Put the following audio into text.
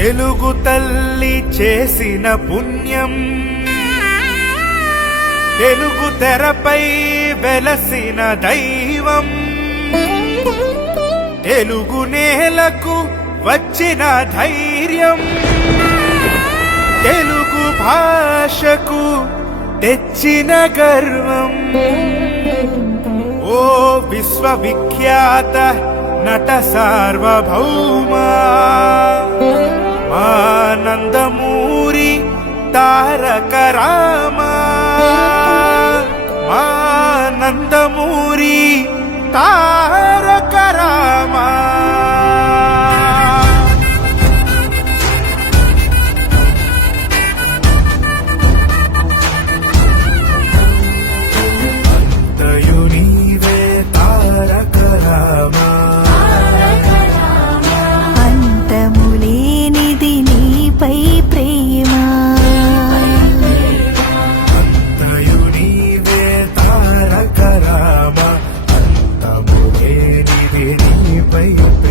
తెలుగు తల్లి చేసిన పుణ్యం, తెలుగు తెరపై వెలసిన దైవం, తెలుగు నేలకు వచ్చిన ధైర్యం, తెలుగు భాషకు తెచ్చిన గర్వం. ఓ విశ్వవిఖ్యాత నట సార్వభౌమా, మా నందమూరి తారక రామా, మా నందమూరి తారక రామా. అంతయు నీవే తారక రామా, అంతములేనిది నీపై ప్రేమ. అంతయు నీవే తారక రామా, అంతములేనిది నీపై ప్రేమ.